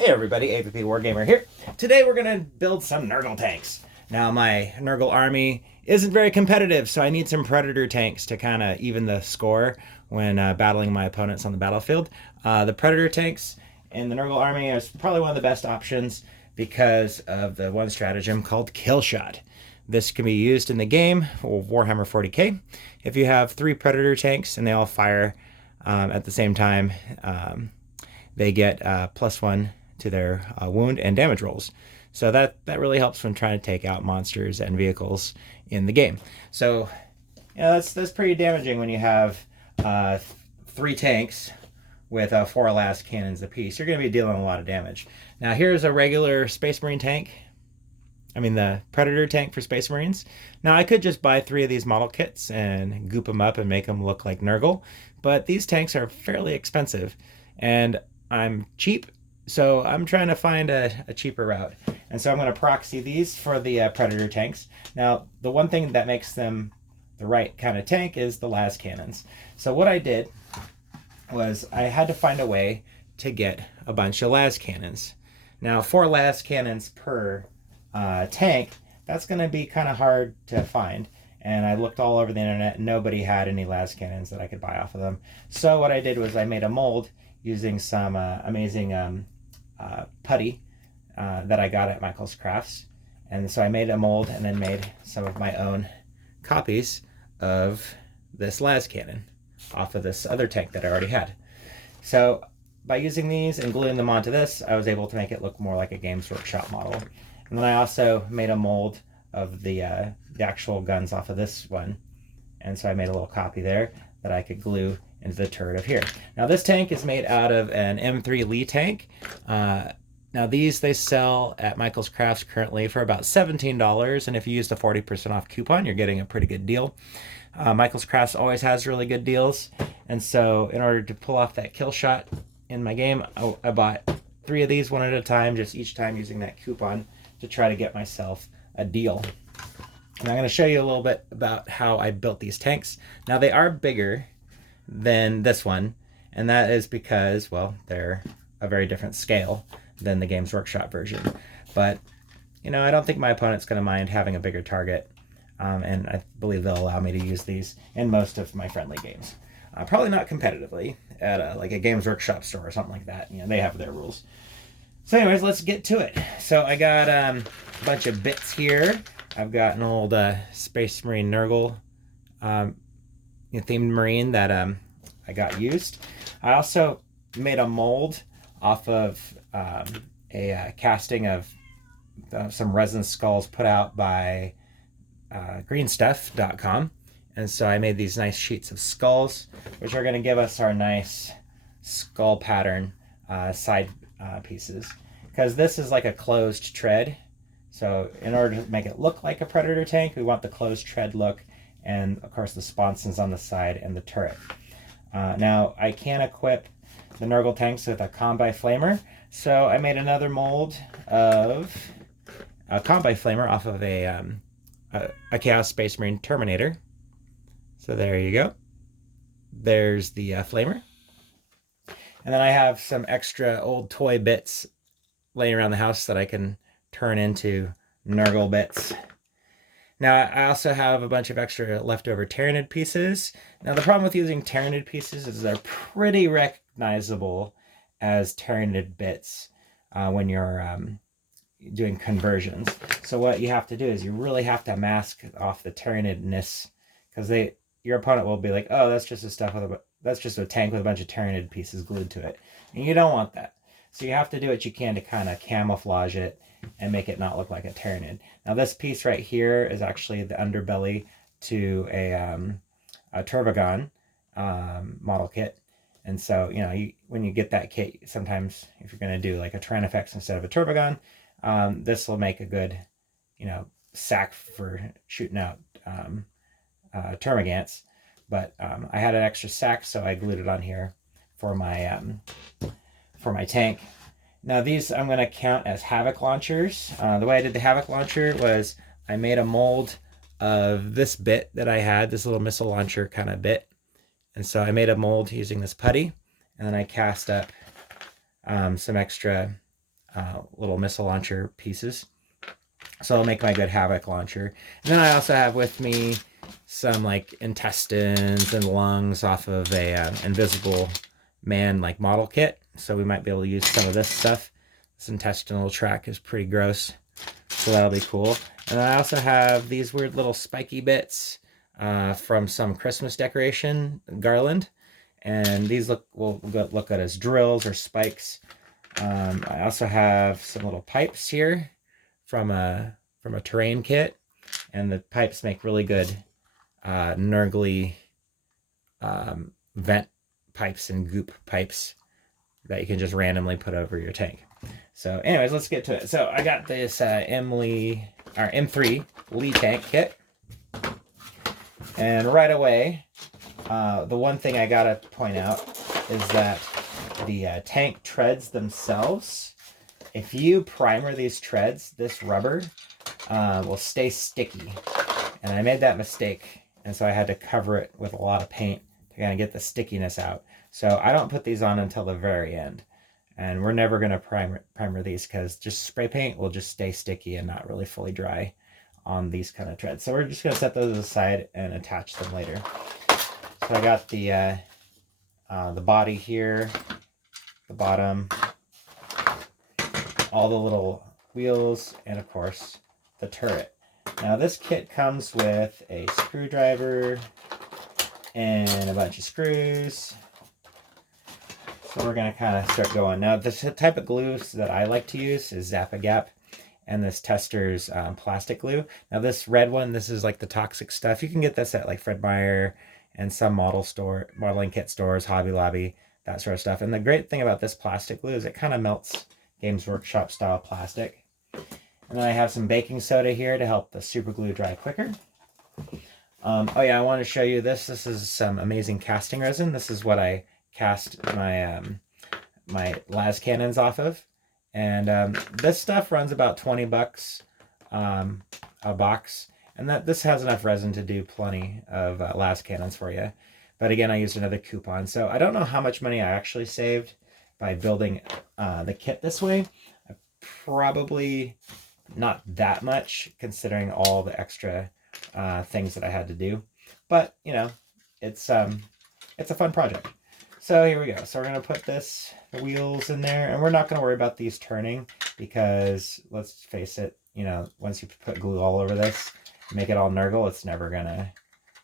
Hey everybody, AVP Wargamer here. Today we're going to build some Nurgle tanks. Now my Nurgle army isn't very competitive, so I need some Predator tanks to kind of even the score when battling my opponents on the battlefield. The Predator tanks in the Nurgle army is probably one of the best options because of the one stratagem called Kill Shot. This can be used in the game for Warhammer 40k. If you have 3 Predator tanks and they all fire at the same time, they get +1 to their wound and damage rolls. So that really helps when trying to take out monsters and vehicles in the game. So that's pretty damaging when you have 3 tanks with 4 las cannons apiece. You're going to be dealing a lot of damage. Now here's a regular Space Marine tank. I mean the Predator tank for Space Marines. Now I could just buy 3 of these model kits and goop them up and make them look like Nurgle, but these tanks are fairly expensive and I'm cheap, so I'm trying to find a cheaper route. And so I'm going to proxy these for the Predator tanks. Now, the one thing that makes them the right kind of tank is the las cannons. So what I did was I had to find a way to get a bunch of las cannons. Now, 4 las cannons per tank, that's going to be kind of hard to find. And I looked all over the internet, and nobody had any las cannons that I could buy off of them. So what I did was I made a mold using some amazing putty that I got at Michael's Crafts. And so I made a mold and then made some of my own copies of this las cannon off of this other tank that I already had. So by using these and gluing them onto this, I was able to make it look more like a Games Workshop model. And then I also made a mold of the actual guns off of this one. And so I made a little copy there that I could glue into the turret of here. Now this tank is made out of an M3 Lee tank. Now these they sell at Michael's Crafts currently for about $17, and if you use the 40% off coupon, you're getting a pretty good deal. Michael's Crafts always has really good deals, and so in order to pull off that kill shot in my game, I bought 3 of these one at a time, just each time using that coupon to try to get myself a deal. And I'm going to show you a little bit about how I built these tanks. Now they are bigger than this one, and that is because, well, they're a very different scale than the Games Workshop version. But, you know, I don't think my opponent's going to mind having a bigger target, and I believe they'll allow me to use these in most of my friendly games. Probably not competitively at like a Games Workshop store or something like that. You know, they have their rules. So anyways, let's get to it. So I got a bunch of bits here. I've got an old Space Marine Nurgle themed Marine that I got used. I also made a mold off of a casting of some resin skulls put out by greenstuff.com. And so I made these nice sheets of skulls, which are going to give us our nice skull pattern side pieces. Because this is like a closed tread. So in order to make it look like a Predator tank, we want the closed tread look, and of course the sponsons on the side and the turret. Now I can equip the Nurgle tanks with a Combi Flamer, so I made another mold of a Combi Flamer off of a Chaos Space Marine Terminator. So there you go. There's the Flamer. And then I have some extra old toy bits laying around the house that I can turn into Nurgle bits. Now, I also have a bunch of extra leftover Tyranid pieces. Now, the problem with using Tyranid pieces is they're pretty recognizable as Tyranid bits when you're doing conversions. So what you have to do is you really have to mask off the Tyranidness, because your opponent will be like, oh, that's just a tank with a bunch of Tyranid pieces glued to it. And you don't want that. So you have to do what you can to kind of camouflage it and make it not look like a Tyranid. Now this piece right here is actually the underbelly to a Turbogon model kit. And so, you know, when you get that kit, sometimes if you're going to do like a Tyranofex instead of a Turbogon, this will make a good, you know, sack for shooting out Termagants. But I had an extra sack, so I glued it on here for my tank. Now these I'm going to count as Havoc launchers. The way I did the Havoc launcher was I made a mold of this bit that I had, this little missile launcher kind of bit. And so I made a mold using this putty, and then I cast up some extra little missile launcher pieces. So I'll make my good Havoc launcher. And then I also have with me some like intestines and lungs off of a Invisible Man like model kit. So we might be able to use some of this stuff. This intestinal tract is pretty gross, so that'll be cool. And then I also have these weird little spiky bits from some Christmas decoration garland, and these will look good as drills or spikes. I also have some little pipes here from a terrain kit, and the pipes make really good Nurgly vent pipes and goop pipes that you can just randomly put over your tank. So anyways, let's get to it. So I got this M3 Lee tank kit. And right away, the one thing I gotta point out is that the tank treads themselves, if you primer these treads, this rubber will stay sticky. And I made that mistake, and so I had to cover it with a lot of paint to kind of get the stickiness out. So I don't put these on until the very end. And we're never going to primer these because just spray paint will just stay sticky and not really fully dry on these kind of treads. So we're just going to set those aside and attach them later. So I got the body here, the bottom, all the little wheels, and of course the turret. Now this kit comes with a screwdriver and a bunch of screws. So we're going to kind of start going. Now the type of glue that I like to use is Zap-A-Gap and this Tester's plastic glue. Now this red one, this is like the toxic stuff. You can get this at like Fred Meyer and some modeling kit stores, Hobby Lobby, that sort of stuff. And the great thing about this plastic glue is it kind of melts Games Workshop style plastic. And then I have some baking soda here to help the super glue dry quicker. Oh yeah, I want to show you this. This is some amazing casting resin. This is what I cast my my las cannons off of, and this stuff runs about $20 a box, and this has enough resin to do plenty of las cannons for you. But again, I used another coupon, so I don't know how much money I actually saved by building the kit this way. Probably not that much, considering all the extra things that I had to do, but you know, it's a fun project. So here we go. So we're going to put the wheels in there, and we're not going to worry about these turning because, let's face it, you know, once you put glue all over this, make it all Nurgle, it's never gonna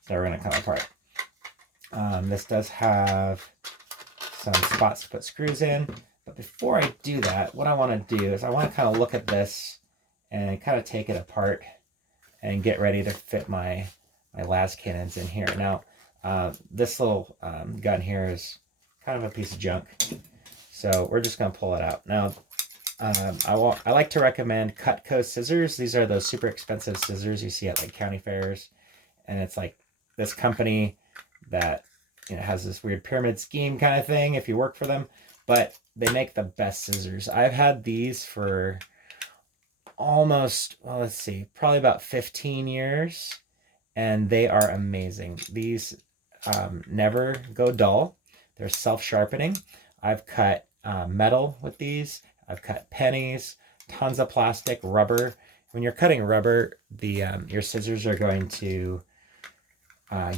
come apart. This does have some spots to put screws in, but before I do that, what I want to do is I want to kind of look at this and kind of take it apart and get ready to fit my las cannons in here. Now, this little gun here is kind of a piece of junk, so we're just going to pull it out. Now, I like to recommend Cutco scissors. These are those super expensive scissors you see at like county fairs, and it's like this company that, you know, has this weird pyramid scheme kind of thing if you work for them, but they make the best scissors. I've had these for almost, well, let's see, probably about 15 years, and they are amazing. These never go dull. They're self-sharpening. I've cut metal with these. I've cut pennies, tons of plastic, rubber. When you're cutting rubber, your scissors are going to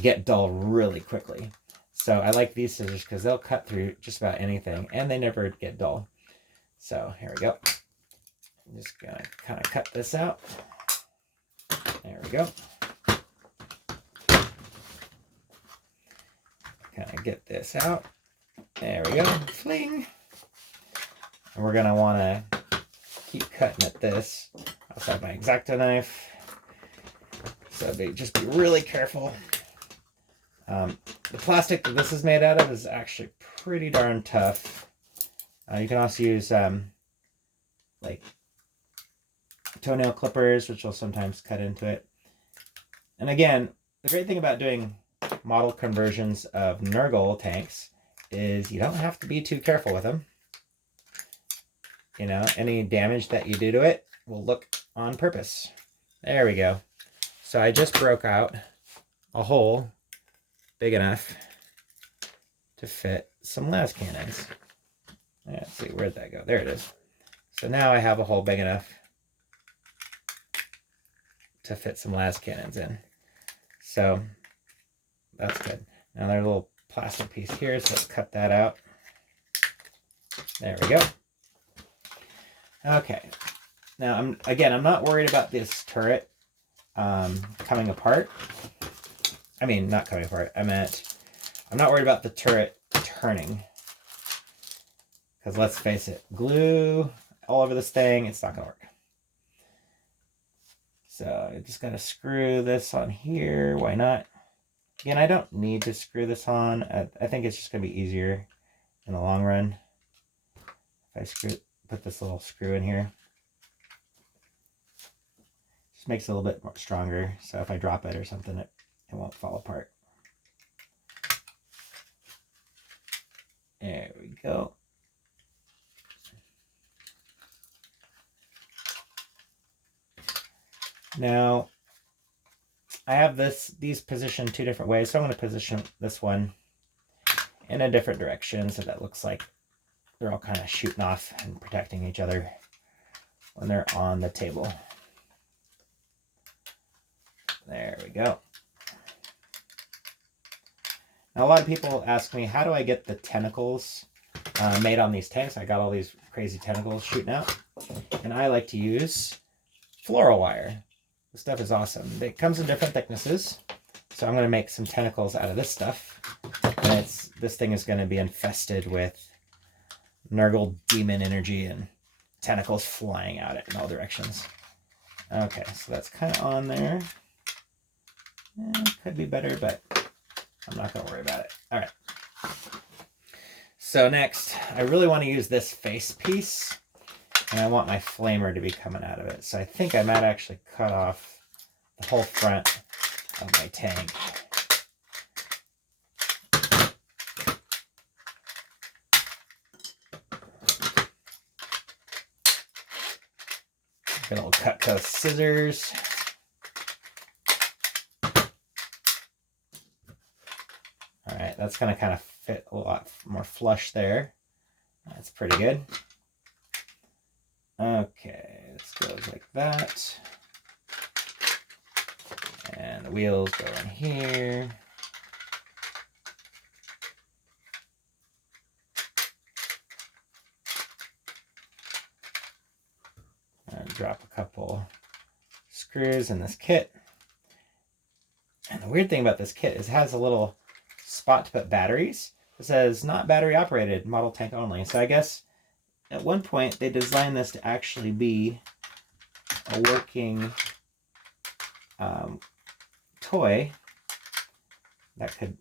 get dull really quickly. So I like these scissors because they'll cut through just about anything, and they never get dull. So here we go. I'm just gonna kind of cut this out. There we go. Kind of get this out. There we go. Fling. And we're gonna want to keep cutting at this. I also have my X-Acto knife, so just be really careful. The plastic that this is made out of is actually pretty darn tough. You can also use like toenail clippers, which will sometimes cut into it. And again, the great thing about doing model conversions of Nurgle tanks is you don't have to be too careful with them. You know, any damage that you do to it will look on purpose. There we go. So I just broke out a hole big enough to fit some las cannons. Let's see, where'd that go? There it is. So now I have a hole big enough to fit some las cannons in. So that's good. Now there's a little plastic piece here, so let's cut that out. There we go. Okay. Now, I'm not worried about this turret coming apart. I mean, not coming apart. I'm not worried about the turret turning. Because let's face it, glue all over this thing, it's not going to work. So I just got to screw this on here. Why not? Again, I don't need to screw this on. I think it's just going to be easier in the long run if I put this little screw in here. Just makes it a little bit more stronger, so if I drop it or something, it won't fall apart. There we go. Now, I have these positioned two different ways, so I'm going to position this one in a different direction so that looks like they're all kind of shooting off and protecting each other when they're on the table. There we go. Now, a lot of people ask me, how do I get the tentacles made on these tanks? I got all these crazy tentacles shooting out, and I like to use floral wire. This stuff is awesome. It comes in different thicknesses, so I'm going to make some tentacles out of this stuff. And this thing is going to be infested with Nurgle demon energy and tentacles flying out in all directions. Okay, so that's kind of on there. Could be better, but I'm not going to worry about it. All right. So next, I really want to use this face piece, and I want my flamer to be coming out of it. So I think I might actually cut off the whole front of my tank. Good old Cutco scissors. All right, that's going to kind of fit a lot more flush there. That's pretty good. Okay, this goes like that. And the wheels go in here. And drop a couple screws in this kit. And the weird thing about this kit is it has a little spot to put batteries. It says not battery operated, model tank only. So I guess at one point they designed this to actually be a working toy that could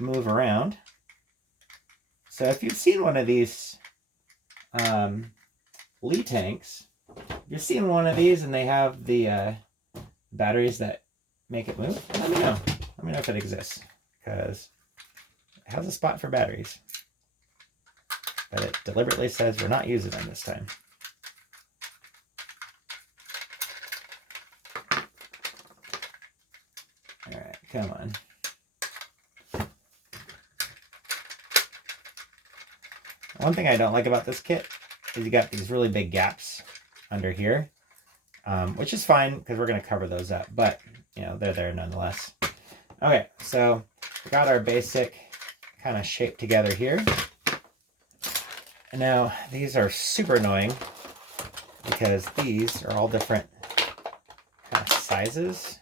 move around. So if you've seen one of these Lee tanks, if you've seen one of these and they have the batteries that make it move, let me know. Let me know if it exists, because it has a spot for batteries. But it deliberately says we're not using them this time. All right, come on. One thing I don't like about this kit is you got these really big gaps under here, which is fine because we're going to cover those up, but you know, they're there nonetheless. Okay, so we got our basic kind of shape together here. And now these are super annoying because these are all different kind of sizes.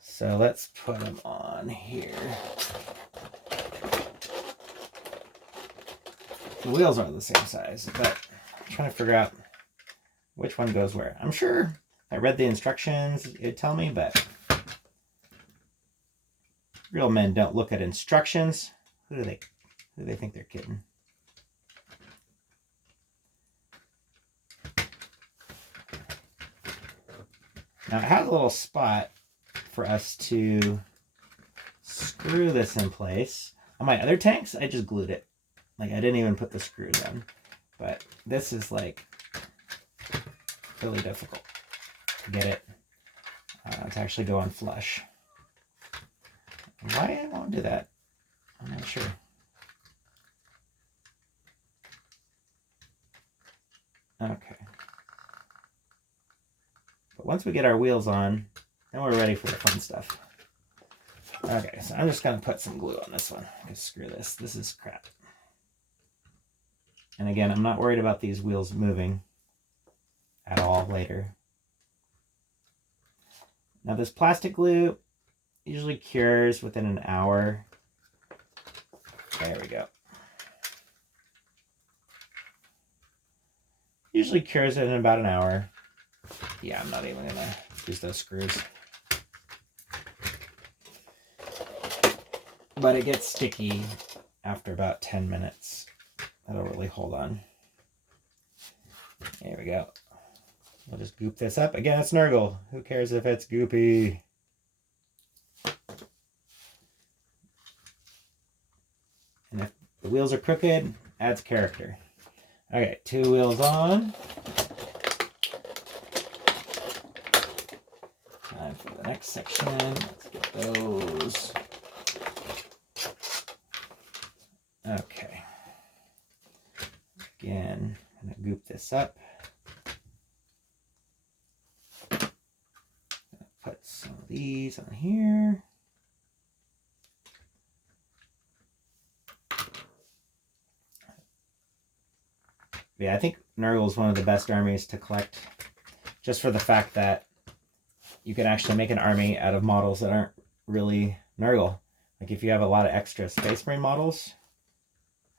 So let's put them on here. The wheels are the same size, but I'm trying to figure out which one goes where. I'm sure I read the instructions, it'd tell me, but real men don't look at instructions. Who do they think they're kidding? Now it has a little spot for us to screw this in place. On my other tanks, I just glued it. Like, I didn't even put the screws on. But this is like really difficult to get it to actually go on flush. Why it won't do that, I'm not sure. Okay. But once we get our wheels on, then we're ready for the fun stuff. Okay, so I'm just going to put some glue on this one, because screw this. This is crap. And again, I'm not worried about these wheels moving at all later. Now this plastic glue usually cures within an hour. There we go. Usually cures it in about an hour. Yeah, I'm not even gonna use those screws. But it gets sticky after about 10 minutes. That'll really hold on. There we go. We'll just goop this up. Again, it's Nurgle. Who cares if it's goopy? And if the wheels are crooked, adds character. Okay, 2 wheels on. Time for the next section. Let's get those. Okay. Again, I'm going to goop this up. Put some of these on here. Yeah, I think Nurgle is one of the best armies to collect, just for the fact that you can actually make an army out of models that aren't really Nurgle. Like if you have a lot of extra Space Marine models,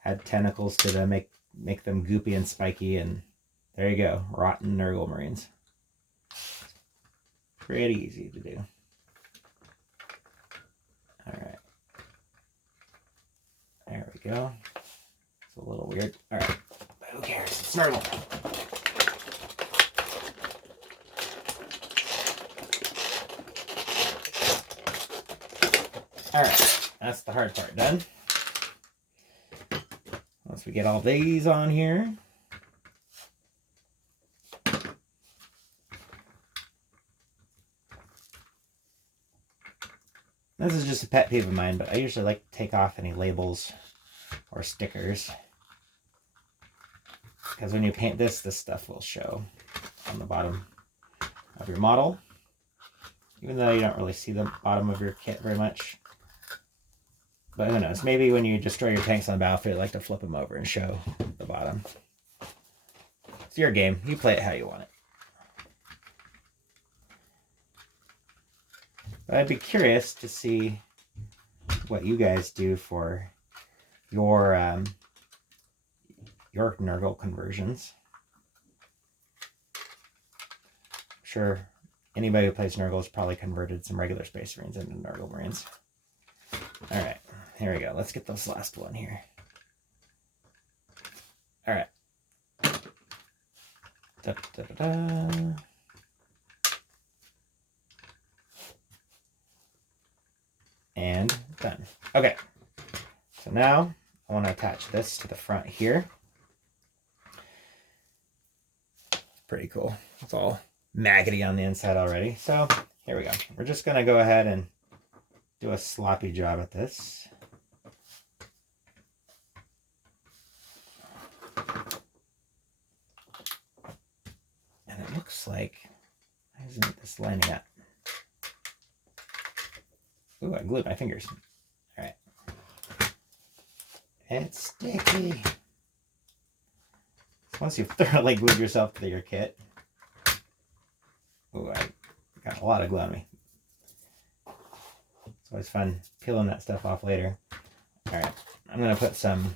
add tentacles to them, make them goopy and spiky, and there you go, rotten Nurgle Marines. Pretty easy to do. All right. There we go. It's a little weird. All right. But who cares? It's Nurgle. All right. That's the hard part done. Once we get all these on here, this is just a pet peeve of mine, but I usually like to take off any labels or stickers, because when you paint this stuff will show on the bottom of your model, even though you don't really see the bottom of your kit very much. But who knows, maybe when you destroy your tanks on the battlefield, you like to flip them over and show the bottom. It's your game. You play it how you want it. But I'd be curious to see what you guys do for your Nurgle conversions. I'm sure anybody who plays Nurgle has probably converted some regular Space Marines into Nurgle Marines. All right, here we go. Let's get this last one here. All right. Da, da, da, da. And done. Okay, so now I want to attach this to the front here. It's pretty cool. It's all maggoty on the inside already. So here we go. We're just going to go ahead and do a sloppy job at this. And it looks like, why isn't this lining up? Ooh, I glued my fingers. All right. It's sticky. Once you've thoroughly glued yourself to your kit. Ooh, I got a lot of glue on me. It's always fun peeling that stuff off later. All right, I'm gonna put some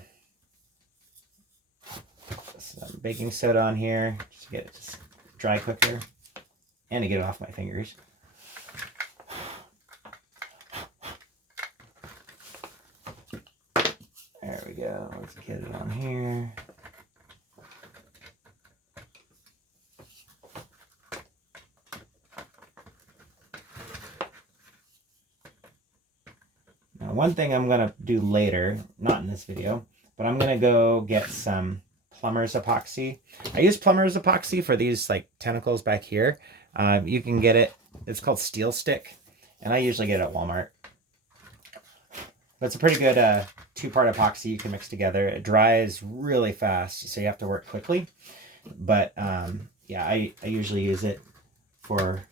baking soda on here just to get it to dry quicker and to get it off my fingers. There we go. Let's get it on here. Now, one thing I'm going to do later, not in this video, but I'm going to go get some plumber's epoxy. I use plumber's epoxy for these like tentacles back here. You can get it, it's called Steel Stick, and I usually get it at Walmart. But it's a pretty good two-part epoxy you can mix together. It dries really fast, so you have to work quickly. But yeah, I usually use it for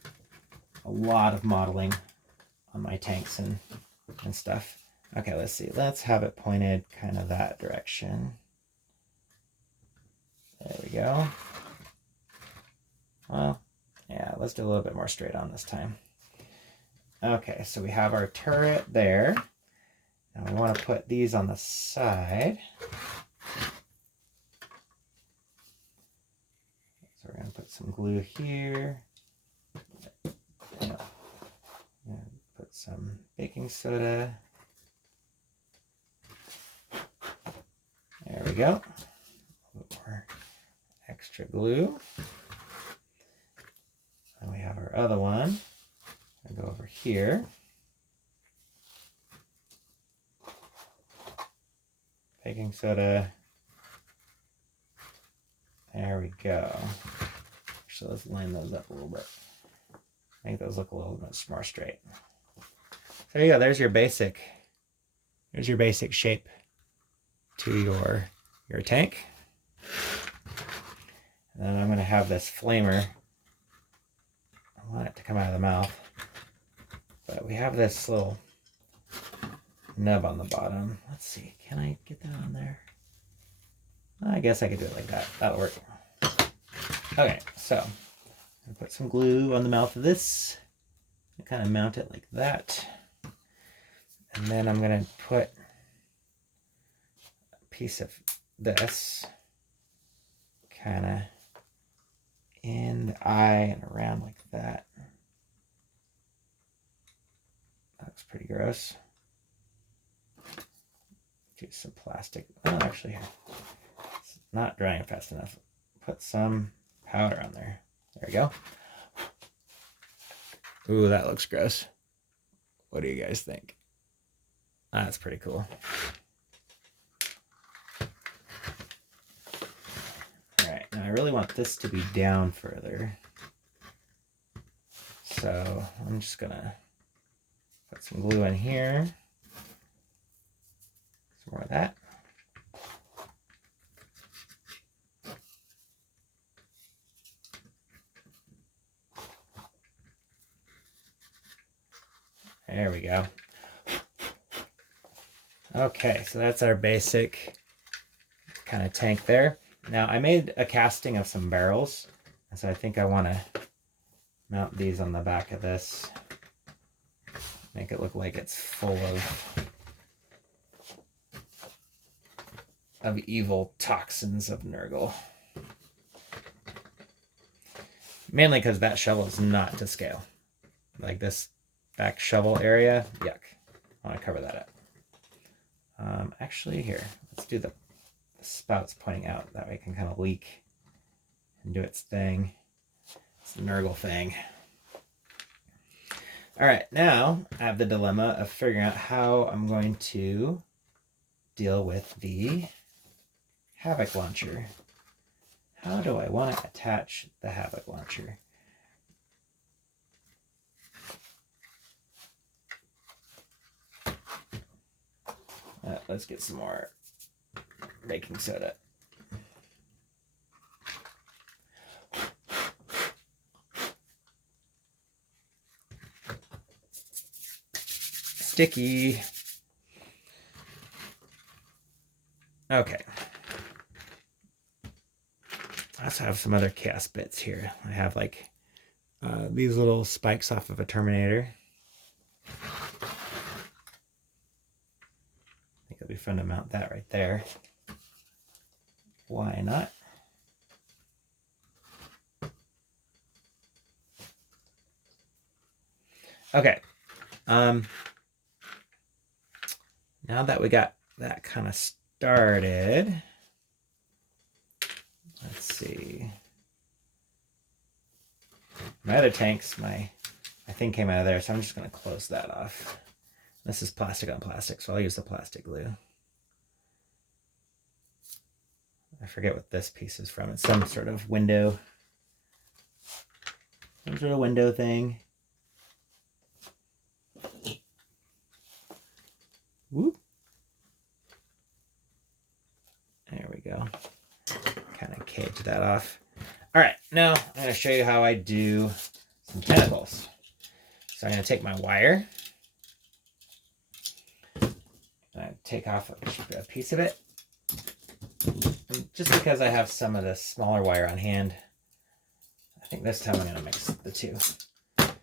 a lot of modeling on my tanks and stuff. Okay, let's see. Let's have it pointed kind of that direction. There we go. Well, yeah, let's do a little bit more straight on this time. Okay, so we have our turret there. Now we want to put these on the side. So we're going to put some glue here. And put some baking soda. There we go. A little more extra glue. And we have our other one. I'll go over here. Baking soda. There we go. So let's line those up a little bit. Make those look a little bit more straight. There you go. There's your basic. There's your basic shape to your tank. And then I'm going to have this flamer. I want it to come out of the mouth. But we have this little nub on the bottom. Let's see. Can I get that on there? I guess I could do it like that. That'll work. Okay, so I'm put some glue on the mouth of this and kind of mount it like that. And then I'm going to put a piece of this kind of in the eye and around like that. That looks pretty gross. Do some plastic. Oh, actually, it's not drying fast enough. Put some powder on there. There we go. Ooh, that looks gross. What do you guys think? That's pretty cool. All right, now I really want this to be down further. So I'm just gonna put some glue in here. Some more of that. There we go. Okay, so that's our basic kind of tank there. Now I made a casting of some barrels, and so I think I want to mount these on the back of this. Make it look like it's full of evil toxins of Nurgle. Mainly because that shovel is not to scale. Like this back shovel area, yuck. I want to cover that up. Actually, here, let's do the spouts pointing out. That way it can kind of leak and do its thing. It's the Nurgle thing. All right, now I have the dilemma of figuring out how I'm going to deal with the Havoc launcher. How do I want to attach the Havoc launcher? Let's get some more baking soda. Sticky. Okay. I also have some other chaos bits here. I have like these little spikes off of a Terminator. I think it'll be fun to mount that right there. Why not? Okay. Now that we got that kind of started, let's see. My other tanks, my thing came out of there, so I'm just going to close that off. This is plastic on plastic, so I'll use the plastic glue. I forget what this piece is from. It's some sort of window. Some sort of window thing. Whoop. There we go. Kind of cage that off. All right, now I'm going to show you how I do some tentacles. So I'm going to take my wire, and I take off a piece of it. And just because I have some of the smaller wire on hand, I think this time I'm going to mix the two.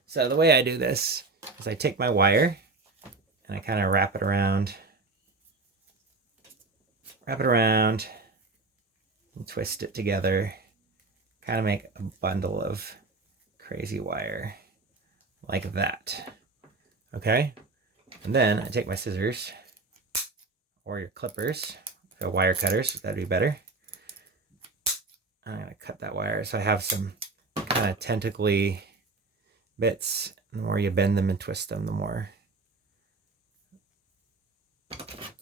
So the way I do this is I take my wire and I kind of wrap it around, and twist it together, kind of make a bundle of crazy wire like that. Okay? And then I take my scissors or your clippers, wire cutters, that'd be better. I'm going to cut that wire so I have some kind of tentacly bits. The more you bend them and twist them, the more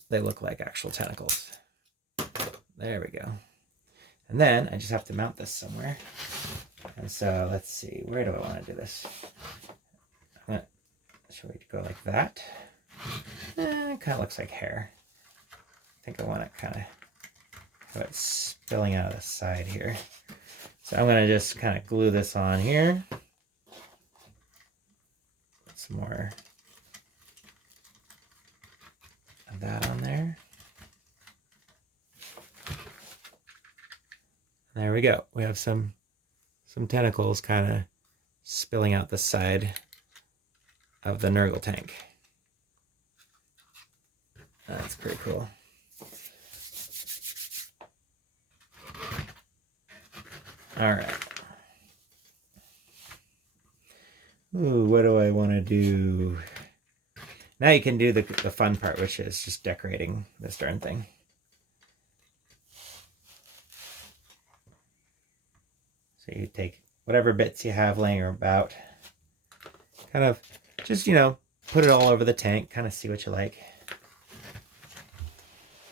they look like actual tentacles. There we go. And then I just have to mount this somewhere. And so let's see, where do I want to do this? Should we go like that? It kind of looks like hair. I think I want to kind of have it spilling out of the side here. So I'm going to just kind of glue this on here. Put some more of that on there. There we go. We have some tentacles kind of spilling out the side of the Nurgle tank. That's pretty cool. All right. Ooh, what do I want to do? Now you can do the fun part, which is just decorating this darn thing. So you take whatever bits you have laying about, kind of just, put it all over the tank, kind of see what you like.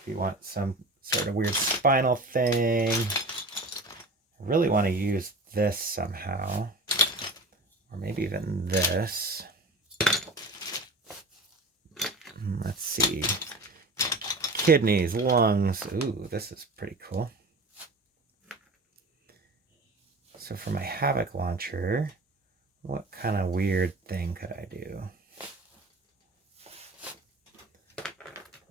If you want some sort of weird spinal thing, I really want to use this somehow, or maybe even this. Let's see. Kidneys, lungs. Ooh, this is pretty cool. So for my Havoc launcher, what kind of weird thing could I do?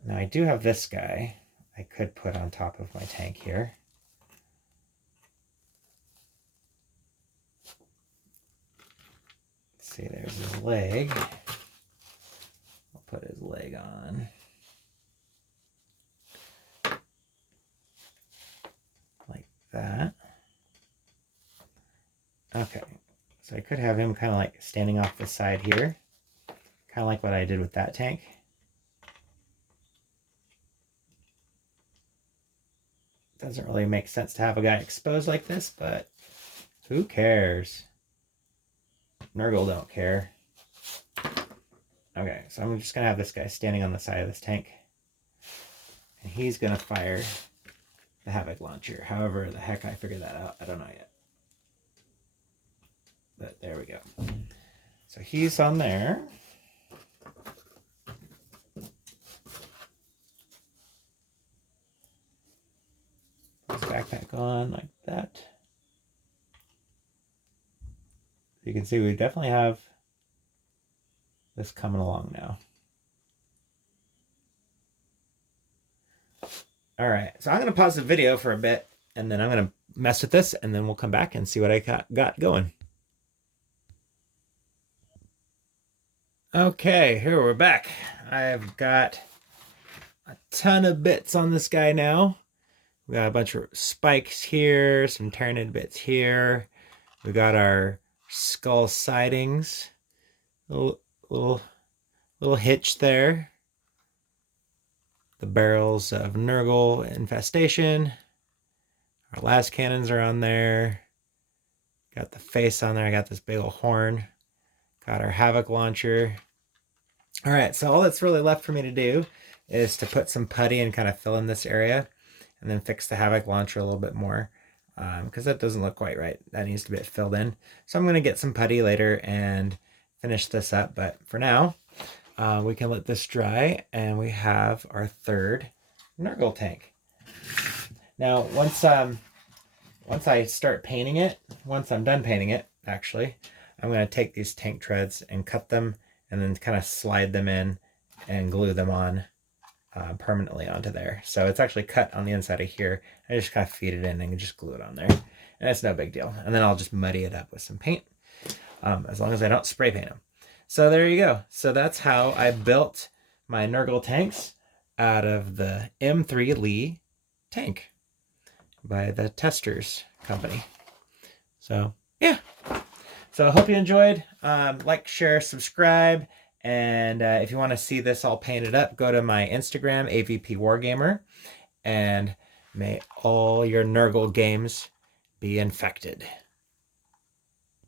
Now I do have this guy I could put on top of my tank here. Let's see, there's his leg. I'll put his leg on. Like that. Okay, so I could have him kind of like standing off the side here, kind of like what I did with that tank. Doesn't really make sense to have a guy exposed like this, but who cares? Nurgle don't care. Okay, so I'm just going to have this guy standing on the side of this tank. And he's going to fire the Havoc launcher. However the heck I figured that out, I don't know yet. But there we go. So he's on there. Put his backpack on like that. You can see we definitely have this coming along now. All right, so I'm going to pause the video for a bit, and then I'm going to mess with this, and then we'll come back and see what I got going. Okay, here we're back. I've got a ton of bits on this guy now. We got a bunch of spikes here, some Tyranid bits here. We got our skull sidings, little hitch there. The barrels of Nurgle infestation. Our las cannons are on there. Got the face on there. I got this big old horn. Got our Havoc launcher. All right, so all that's really left for me to do is to put some putty and kind of fill in this area, and then fix the Havoc launcher a little bit more, because that doesn't look quite right. That needs to be filled in. So I'm going to get some putty later and finish this up, but for now, we can let this dry, and we have our third Nurgle tank. Now, once once I start painting it, once I'm done painting it, actually, I'm going to take these tank treads and cut them and then kind of slide them in and glue them on permanently onto there. So it's actually cut on the inside of here. I just kind of feed it in and just glue it on there. And it's no big deal. And then I'll just muddy it up with some paint, as long as I don't spray paint them. So there you go. So that's how I built my Nurgle tanks out of the M3 Lee tank by the Testers company. So yeah. So I hope you enjoyed. Like, share, subscribe. And if you want to see this all painted up, go to my Instagram, AVP Wargamer. And may all your Nurgle games be infected.